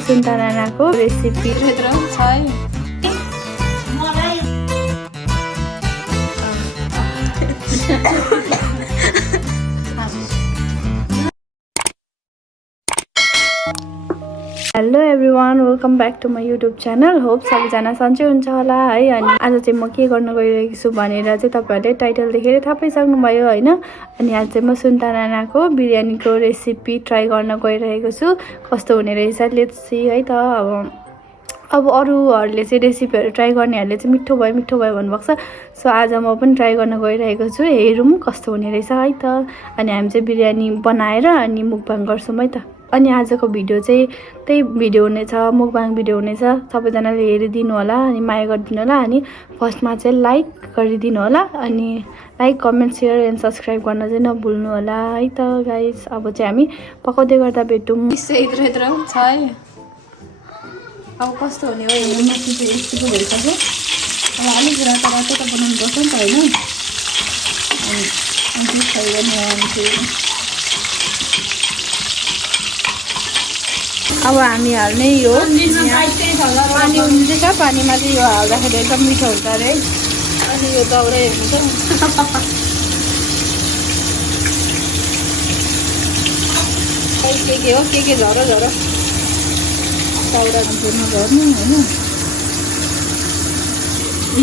सुन्तनाको recipe भित्र छ है hello everyone welcome back to my YouTube channel hope सबैजना सन्चै हुन्छ होला है। अनि आज चाहिँ म के गर्न गइरहेको छु भनेर चाहिँ तपाईँहरूले टाइटल देखेर थाहा पाइसक्नुभयो होइन। अनि आज चाहिँ म सुन्तनाको बिरयानीको रेसिपी ट्राई गर्न गइरहेको छु। कस्तो हुने रहेछ लेट्स सी है त। अब अरूहरूले चाहिँ रेसिपीहरू ट्राई गर्नेहरूले चाहिँ मिठो भयो भन्नुभएको छ। सो आज म पनि ट्राई गर्न गइरहेको छु, हेरौँ कस्तो हुने रहेछ है त। अनि हामी चाहिँ बिरयानी बनाएर अनि मुकबाङ गर्छौँ है त। अनि आजको भिडियो चाहिँ त्यही भिडियो हुनेछ, मुकबाङ भिडियो हुनेछ। सबैजनाले हेरिदिनु होला अनि माया गरिदिनु होला। अनि फर्स्टमा चाहिँ लाइक गरिदिनु होला अनि like comment share and subscribe गर्न चाहिँ नभुल्नु होला है त गाइस। अब चाहिँ हामी पकाउँदै गर्दा भेटौँ। भित्र छ है अब कस्तो हुने हो हेर्नु। माथि चाहिँ यस्तो भइसक्यो। अब अलिक रातो त बनाउनु पर्छ नि त होइन। अनि फ्राई गर्नु अब हामी हाल्ने यो पानी उम्लिँदैछ। पानीमा चाहिँ यो हाल्दाखेरि एकदम मिठो हुन्छ अरे। अनि यो दाउरा हेर्नु त के हो के झर दाउरा झर्नु होइन।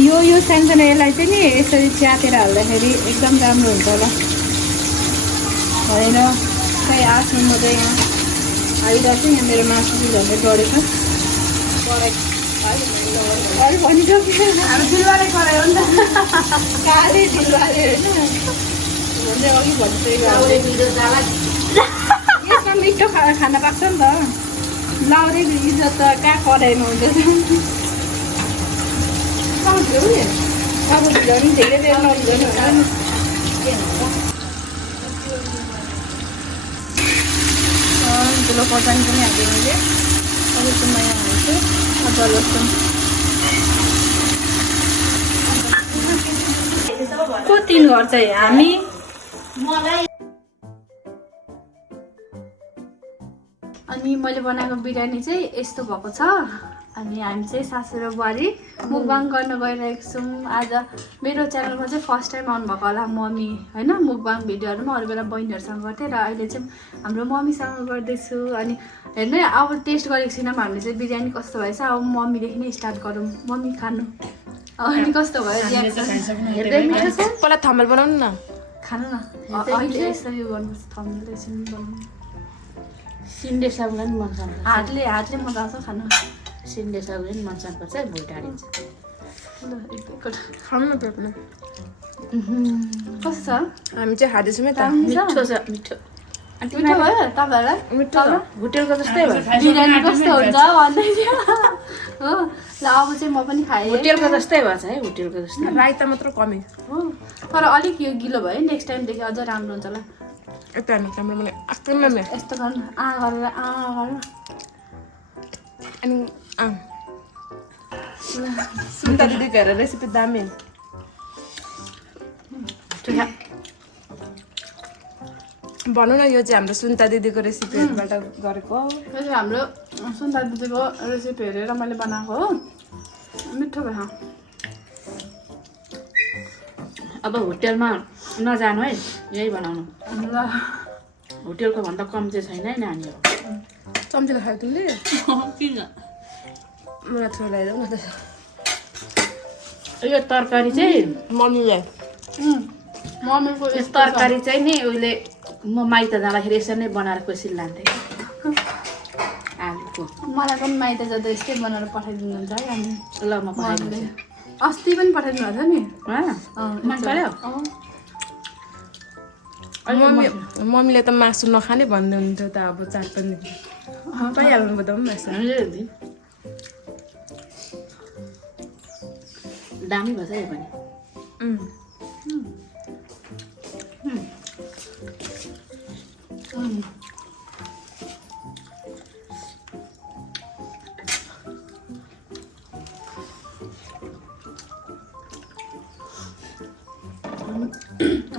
यो सानसानो यसलाई चाहिँ नि यसरी च्यातेर हाल्दाखेरि एकदम राम्रो हुन्छ होला होइन। खै आफ्नो म चाहिँ यहाँ हालिरहेको छु। यहाँ मेरो मासु चाहिँ झन्डै डढेको अरू भनिसक्यो। हाम्रो दिलवाले करायो नि त काले दिलवाले होइन भन्दै अघि भनिसक्यो। यसमा मिठो खाना पाक्छ नि त। लाउरे इज्जत त कहाँ कराइमा हुन्छ अब झन् धेरै बेर नहुँदैन होला। ठुलो खोर्सानी पनि हालेँ मैले। अलिकति नयाँ हाल्छु अदुवा लसुन। को 3 घर चाहिँ हामी अनि मैले बनाएको बिरयानी चाहिँ यस्तो भएको छ। अनि हामी चाहिँ सासु र बुहारी मुकबाङ गर्न गइरहेको छौँ। आज मेरो च्यानलमा चाहिँ फर्स्ट टाइम आउनुभएको होला मम्मी होइन। मुकबाङ भिडियोहरूमा अरू बेला बहिनीहरूसँग गर्थेँ र अहिले चाहिँ हाम्रो मम्मीसँग गर्दैछु। अनि हेर्नु अब टेस्ट गरेको छैनौँ हामीले चाहिँ बिरयानी कस्तो भएछ। अब मम्मीदेखि नै स्टार्ट गरौँ। मम्मी खानु अनि कस्तो भयो हेर्दै मिठो छ। पहिला थम्मेल बनाउनु न खानु न अहिले यसरी यो गर्नुपर्छ। थम्मेल एकछिन बनाउनु। सिन्डे साबुन पनि मन पर्छ। हातले मजा आउँछ खानु। सिन्डे साबुन पनि मन पर्छ भुइँ टाढिन्छ। खानु न पेपले कस्तो छ? हामी चाहिँ खाँदैछौँ है त। मिठो छ मिठो। मिठो भयो तपाईँहरूलाई? मिठो छ होटेलको जस्तै भयो। बिरयानी कस्तो हुन्छ भन्दै थियो हो। ल अब चाहिँ म पनि खाएँ। होटेलको जस्तै भएछ है। होटेलको जस्तै राइता मात्र कमी हो तर अलिक यो गिलो भयो। नेक्स्ट टाइमदेखि अझ राम्रो हुन्छ होला। यता हामी राम्रो मैले आफ्नै यस्तो गर्नु गरेर गरेर अनि सुन्ता दिदीको हेरेर रेसिपी दामी। भनौँ न यो चाहिँ हाम्रो सुन्ता दिदीको रेसिपीहरूबाट गरेको हो। यो चाहिँ हाम्रो सुन्ता दिदीको रेसिपी हेरेर मैले बनाएको हो। मिठो भयो। अब होटेलमा नजानु है, यही बनाउनु। ल होटेलको भन्दा कम चाहिँ छैन है नानीहरू। चम्चीले खायो तिमीले? किन मलाई थोरै ल्याइदेऊ न त। यो तरकारी चाहिँ मम्मीले मम्मीको यो तरकारी चाहिँ नि उहिले म माइत जाँदाखेरि यसरी नै बनाएर कोसिस लान्थेँ आलुको। मलाई पनि माइत जाँदा यस्तै बनाएर पठाइदिनुहुन्छ है। अनि ल म पठाइदिन्छु। अस्ति पनि पठाइदिनु भएको थियो नि। मन पर्यो। मम्मीले त मासु नखाने भन्दै हुन्थ्यो त। अब 4-5 दिन पाइहाल्नु भयो त मासु। दामी भएछ यो पनि।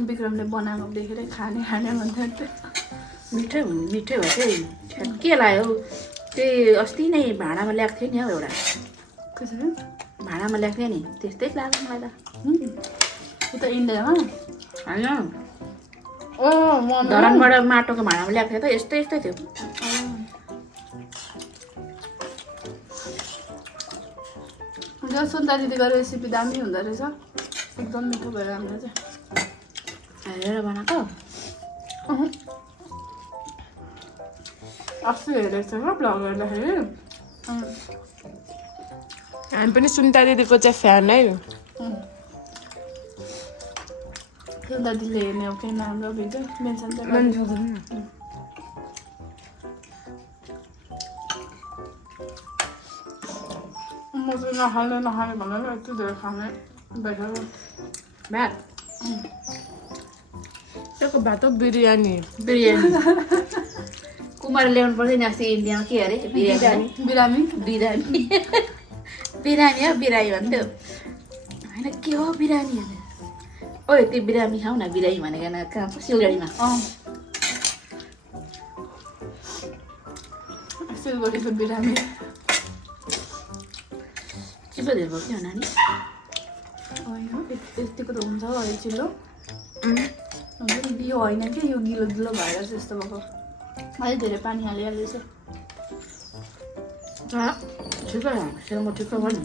विक्रमले बनाएको देखेर खाने भन्थ्यो। मिठै भएछ है। के लाग्यो त्यही अस्ति नै भाँडामा ल्याएको थियो नि हौ एउटा कसरी भाँडामा ल्याएको थियो नि त्यस्तै लाग्यो मलाई त उता इन्डियामा होइन ओ म धरानबाट माटोको भाँडामा ल्याएको थियो त यस्तै यस्तै थियो सुन्दा दिदीको रेसिपी दामी हुँदो रहेछ एकदम मिठो भएर हाम्रो चाहिँ हेरेर बनाएको अस्ति हेरेको छ क्या भ्लग गर्दाखेरि हामी पनि सुन्ता दिदीको चाहिँ फ्यान है सुन्दा दिदीले हेर्ने हो कि हाम्रो भिडियो मेन्सन चाहिँ म चाहिँ नखाने भनेर यति धेरै खाने बैठेर भात त्यसको भात हो बिरयानी कुमार ल्याउनु पर्दैन नि अस्ति इन्डियामा के अरे बिरयानी बिरामी बिरामी बिरामी हो बिरामी भन्थ्यो होइन के हो बिरामी भने ओ त्यो बिरामी खाऊ न बिरामी भनेको कहाँ पो सिलगढीमा सिलगढीको बिरामी चिप्लो धेरै भयो के हो नानी होइन यतिको त हुन्छ हौ है चिल्लो हुन्छ नि यो होइन कि यो गिलो गिलो भएर चाहिँ यस्तो भएको अलिक धेरै पानी हालिहालेछ ठिकै हो सेलमा ठिकै भयो नि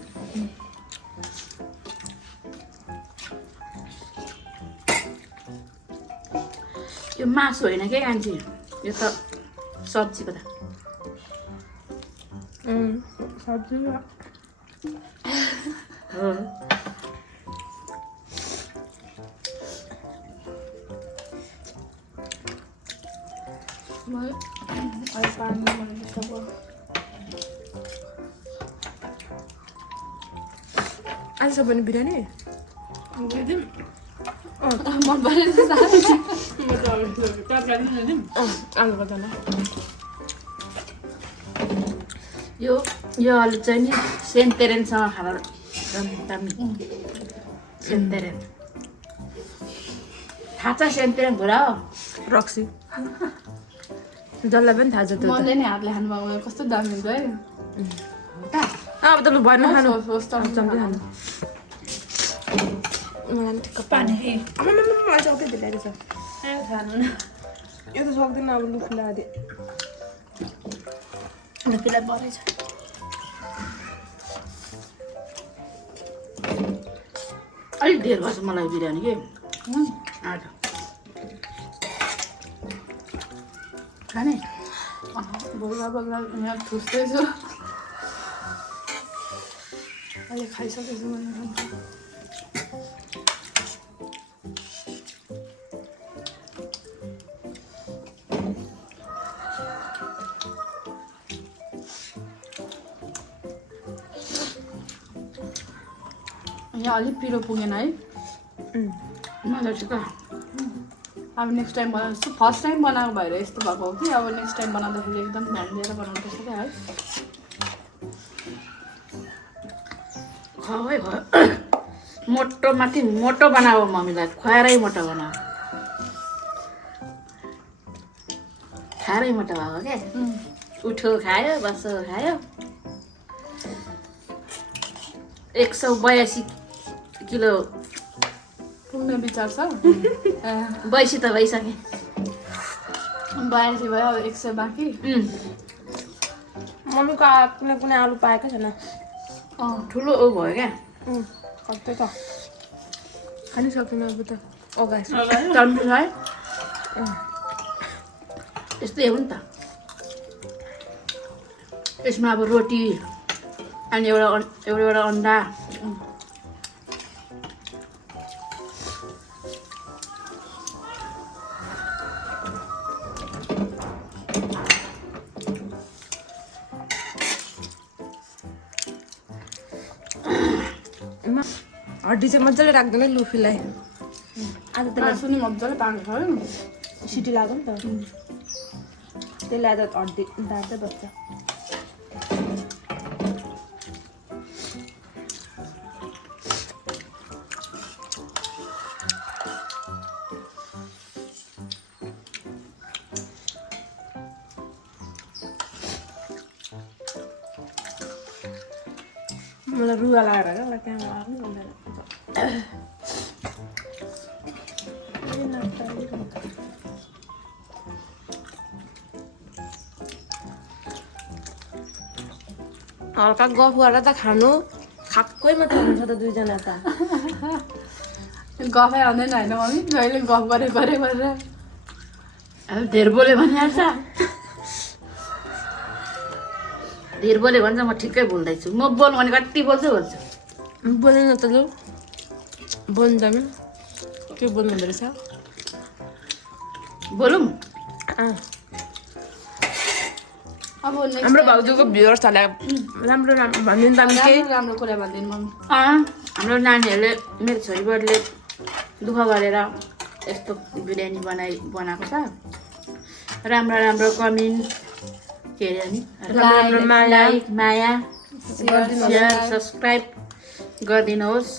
यो मासु होइन के कान्छी यो त सब्जीको त सब्जी हो अलिक पानी जस्तो भयो आज छ भने बिरयानी मन परेछ आलुको दाना यो आलु चाहिँ नि सेन्टेरेनसँग खाएर दामी सेन्टेरेन थाहा छ सेन्टेरेन भुरा हो रक्सी जसलाई पनि थाहा छ त्यो मनले नै हातले खानु भएको कस्तो दामी हुन्छ है हो त अब त लु भएन खानु होस् त चम्ची खानु मलाई ठिक्क पानी आज आउँदै भिलाइरहेछ खानु न यो त सक्दैन अब लु खुलादे त्यसलाई परेछ अलिक धेर भएछ मलाई बिरयानी के आज खाने बग्ला बग्ला यहाँ ठुस्दैछु अहिले खाइसकेछु मैले यहाँ अलिक पिरो पुगेन है मलाई चाहिँ त अब नेक्स्ट टाइम बनाउँछु फर्स्ट टाइम बनाएको भएर यस्तो भएको हो कि अब नेक्स्ट टाइम बनाउँदाखेरि एकदम ध्यान दिएर बनाउनुपर्छ क्या है खुवाए भयो मोटो माथि मोटो बनाऊ मम्मीलाई खुवाएरै मोटो बनाऊ खाएरै मोटो भएको क्या उठो खायो बसो खायो 182 किलो पुग्ने विचार छ 82 त भइसके 82 भयो अब 100 बाँकी मम्मीको कुनै कुनै आलु पाएकै छैन ठुलो ओ भयो क्या कतै त खानै सक्दिनँ अब त अगाएछ टन्टु है यस्तै हो नि त यसमा अब रोटी अनि एउटा अन्डा हड्डी चाहिँ मजाले राख्दैन लुफीलाई आज मासु नि मजाले पाकेको है सिटी लाग्यो नि त त्यसले आज हड्डी दार्दै बस्छ मलाई रुगा लागेर क्या मलाई काम लाग्नु भन्दैन हल्का गफ गरेर त खानु खाएकै मात्रै हुन्छ त दुईजना त गफै आउँदैन होइन मम्मी जहिले गफ गरेर अब धेर बोल्यो भने हाल्छ धेर बोल्यो भने चाहिँ म ठिकै बोल्दैछु म बोल्नु भने कति बोल्छु भन्छु बोल्नु न त लु बोल्नु जानु के बोल्नु हुँदो रहेछ बोलौँ अब हाम्रो भाउजूको भ्युअर्सहरूलाई राम्रो राम्रो भनिदिनु त केही राम्रो कुरा भनिदिनु मम्मी हाम्रो नानीहरूले मेरो छोरीबुहारीले दुःख गरेर यस्तो बिरयानी बनाएको छ राम्रो राम्रो कमेन्ट के अरे नि लाइक माया सेयर सब्सक्राइब गरिदिनुहोस्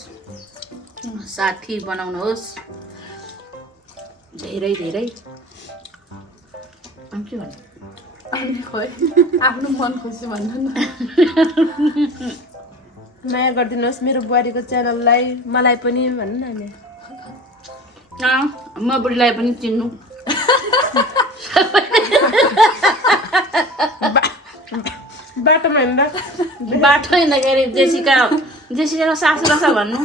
साथी बनाउनुहोस् धेरै धेरै के भन्छ अनि खोइ आफ्नो मन खुसी भन्नु न माया गरिदिनुहोस् मेरो बुहारीको च्यानललाई मलाई पनि भन्नु न अनि म बुढीलाई पनि चिन्नु बाटोमा हिँड्दा बाटो हिँड्दाखेरि जेसिका सासु रहेछ भन्नु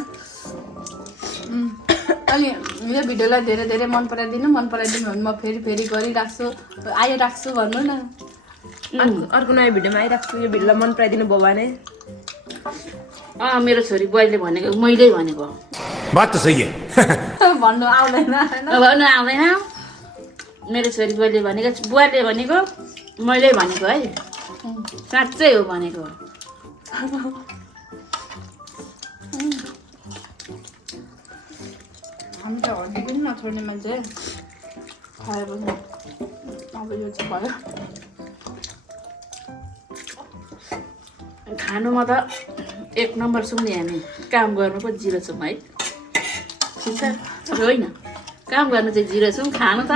अनि यो भिडियोलाई धेरै धेरै मन पराइदिनु भने म फेरि गरिराख्छु आइराख्छु भन्नु न अर्को नयाँ भिडियोमा आइराख्छु यो भिडियोलाई मन पराइदिनु भयो भने मेरो छोरी बुहारीले भनेको मैले भनेको बात त सही है भन्नु आउँदैन होइन भन्नु आउँदैन मेरो छोरी बुहारीले भनेको मैले भनेको है साँच्चै हो भनेको हामी त हड्डी पनि नछोड्ने मान्छे खाएपछि अब यो चाहिँ भयो खानुमा त 1 नम्बर छौँ नि हामी काम गर्नु पो 0 छौँ है ठिक छ होइन काम गर्नु चाहिँ 0 छौँ खानु त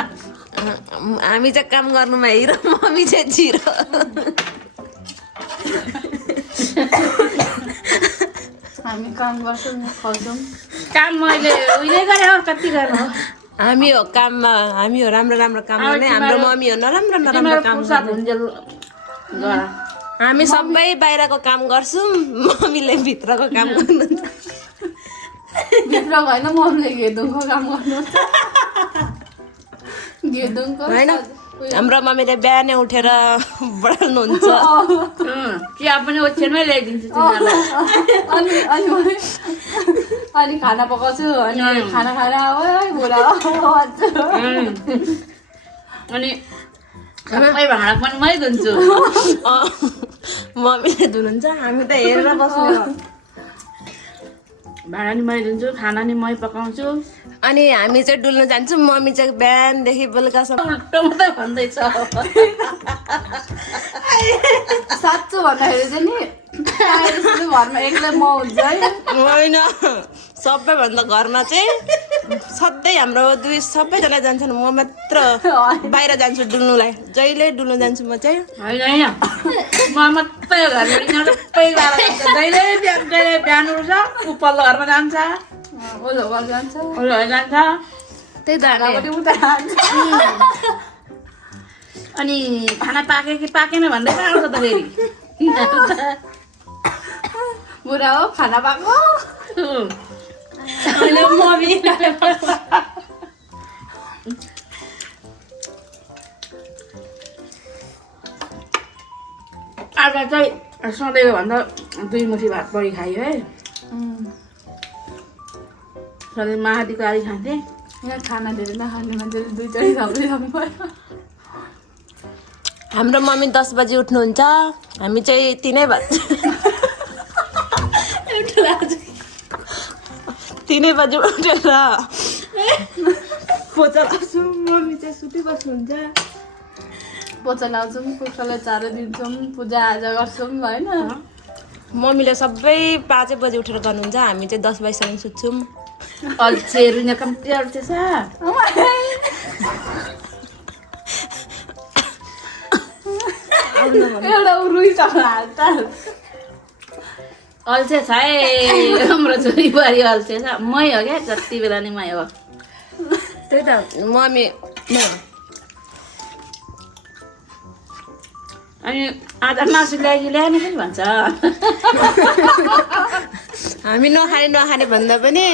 हामी चाहिँ काम गर्नुमा हिरो मम्मी चाहिँ जिरो हामी काम गर्छौँ खाउँछौँ काम मैले उहिले गरेँ हो कति गर्नु हो हामी हो काममा हामी हो राम्रो राम्रो काम गर्ने हाम्रो मम्मी हो नराम्रो नराम्रो काम गर हामी सबै बाहिरको काम गर्छौँ मम्मीले भित्रको काम गर्नुहुन्छ भित्र होइन मम्मीले घेदुङको काम गर्नु घेदुङको होइन हाम्रो मम्मीले बिहानै उठेर बढाल्नुहुन्छ चिया पनि ओछ्यानमै ल्याइदिन्छु तिमीहरूलाई अनि खाना पकाउँछु अनि खाना खाएर बुढा अनि सबै भाँडा पनि मै धुन्छु मम्मीले धुनुहुन्छ हामी त हेरेर बस्नु भाँडा नि मै धुन्छु खाना नि मै पकाउँछु अनि हामी चाहिँ डुल्न जान्छौँ मम्मी चाहिँ बिहानदेखि बेलुकासम्म उल्टो मात्रै भन्दैछ साँच्चो भन्दाखेरि चाहिँ नि घरमा एक्लै म हुन्छ है होइन सबैभन्दा घरमा चाहिँ सधैँ हाम्रो सबैजना जान्छन् म मात्र बाहिर जान्छु डुल्नुलाई जहिले डुल्नु जान्छु म चाहिँ होइन म मात्रै घरमा सबै जहिले बिहान उठ्छ उपल्लो घरमा जान्छ ओलो घर जान्छ उसले जान्छ त्यही त हामी उता जान्छ अनि खाना पाके कि पाकेन भन्दै पो आउँछ त फेरि बुढा हो खाना पाएको अहिले मम्मी आज चाहिँ सधैँ भन्दा 2 मुठी भात बढी खायो है सधैँ महादीको आदि खान्थे यहाँ खाना धेरै नखाने मान्छेले 2 चोटि खाँदै खानु पर्यो हाम्रो मम्मी 10 बजी उठ्नुहुन्छ हामी चाहिँ 3 बजी 3 बजी उठेर पोचा लाउँछौँ मम्मी चाहिँ सुति बस्नुहुन्छ पोचा लाउँछौँ कुखुरालाई चारो दिन्छौँ पूजाआजा गर्छौँ होइन मम्मीले सबै 5 बजी उठेर गर्नुहुन्छ हामी चाहिँ 10 बजीसम्म सुत्छौँ अल्छेहरू यहाँ कम्ती अल्छेछ एउटा रुइसक्नु हाल्छ अल्छे छ है हाम्रो छोरी बुहारी अल्छे छ मै हो क्या जति बेला नि मै हो त्यही त मम्मी अनि आज मासु ल्याएन पनि भन्छ हामी नखाने भन्दा पनि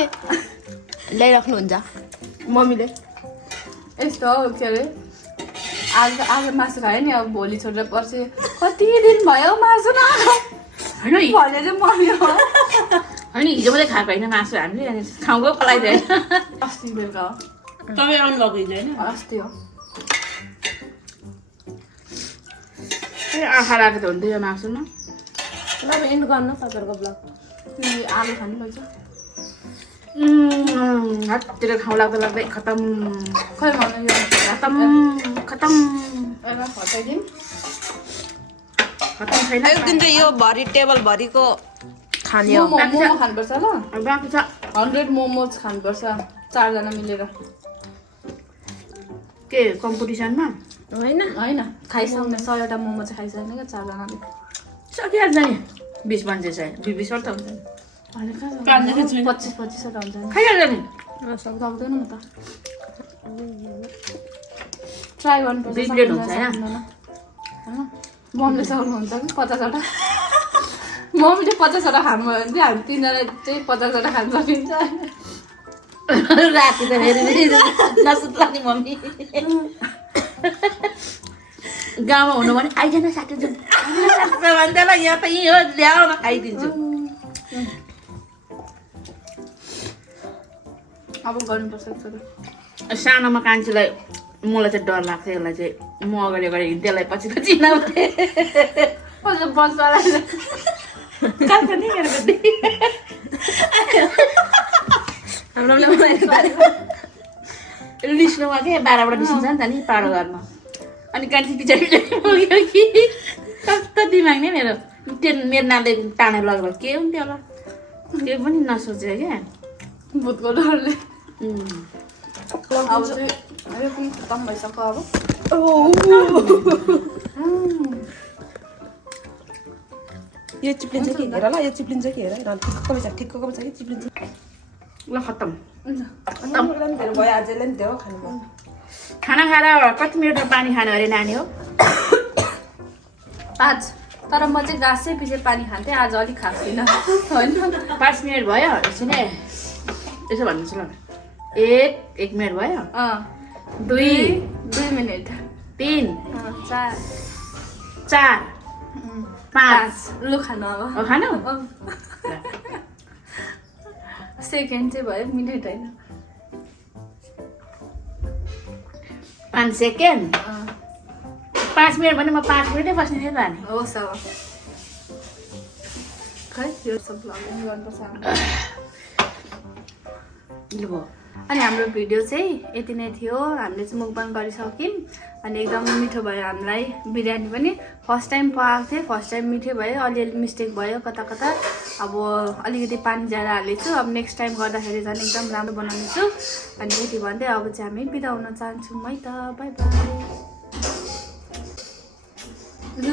ल्याइराख्नुहुन्छ मम्मीले। यस्तो हो के अरे आज मासु खायो नि अब भोलि छोडेर पर्छ कति दिन भयो मासु नखाएको होइन भने चाहिँ मम्मी हो होइन हिजो मात्रै खाएको होइन मासु हामीले अनि ठाउँको पलाइदियो अस्ति बेलुका हो तपाईँ आउनुभएको हिजो होइन अस्ति हो ए आँखा लाग्यो त हुन्थ्यो यो मासुमा तपाईँ एन्ड गर्नु तपाईँहरूको ब्लग। तिमीले आलु खानु लैछ हाततिर खाउँ लाग्दै खतम खै भन्नु यो खतम खतम एउटा फटाइदिउँ खतम छैन एक दिन चाहिँ यो भरि टेबल भरिको खाने हो। मोमो खानुपर्छ ल बाँकी छ 100 मोमोज खानुपर्छ 4 जना मिलेर के कम्पिटिसनमा होइन होइन खाइसक्ने 100 मोमो चाहिँ खाइसक्ने क्या 4 जनाले सकिहाल्छ नि 20 मान्छे चाहिँ 20 त हुन्छ 25 हुन्छ नि खाइहाल्छ नि सक्दैन म त ट्राई गर्नुपर्छ दुई प्लेट हुन्छ होइन मम्मीले सक्नुहुन्छ कि 50वटा मम्मीले 50वटा खानुभयो भने चाहिँ हामी 3 जना चाहिँ 50वटा खान सकिन्छ राति त फेरि नसुत्ला नि मम्मी गाउँमा हुनु भने आइजन साथी भन्छ ल यहाँ त यहीँ हो ल्याउ न खाइदिन्छु अब गर्नुपर्छ एकचोटि सानोमा कान्छीलाई मलाई चाहिँ डर लाग्छ यसलाई चाहिँ म अगाडि हिँड्थेँ त्यसलाई पछि हिँडाउँथेँ कान्छ नि मेरो बुद्धि लिस्नुमा के 12वटा निस्किन्छ नि त नि पाडो घरमा अनि कान्छी पछाडि पुग्यो कि कस्तो दिमाग नि मेरो मेरो नानीले तानेर लगेर के हुन्थ्यो होला त्यो पनि नसोचेँ क्या भूतको डरले अब चाहिँ यो पनि खतम भइसक्यो अब यो चिप्लिन्छ कि हेर ल यो चिप्लिन्छ कि हेर ठिक्क छ कि चिप्लिन्छ ल खतम भयो आजले नि त्यो खानु खाना खाएर कति मिनटमा पानी खानु अरे नानी हो 5 तर म चाहिँ गाँसै पछि पानी खान्थेँ आज अलिक खाएको छुइनँ होइन 5 मिनट भयो एकछिन है यसो भन्नुहोस् ल 1 मिनट भयो 2 मिनट 3 4 4 5 लु खानु अब खानु सेकेन्ड चाहिँ भयो मिनट होइन 5 सेकेन्ड 5 मिनट भने म 5 मिनटै बस्ने थिएँ त नि होस् अब खै यो सब भ्लगिङ गर्नुपर्छ लु भयो अनि हाम्रो भिडियो चाहिँ यति नै थियो हामीले चाहिँ मुकबाङ गरिसक्यौँ अनि एकदम मिठो भयो हामीलाई बिरयानी पनि फर्स्ट टाइम पकाएको थिएँ फर्स्ट टाइम मिठो भयो अलिअलि मिस्टेक भयो कता कता अब अलिकति पानी ज्यादा हालेको छु अब नेक्स्ट टाइम गर्दाखेरि झन् एकदम राम्रो बनाउने छु अनि यति भन्दै अब चाहिँ हामी बिदा हुन चाहन्छौँ है त बाई बाई ल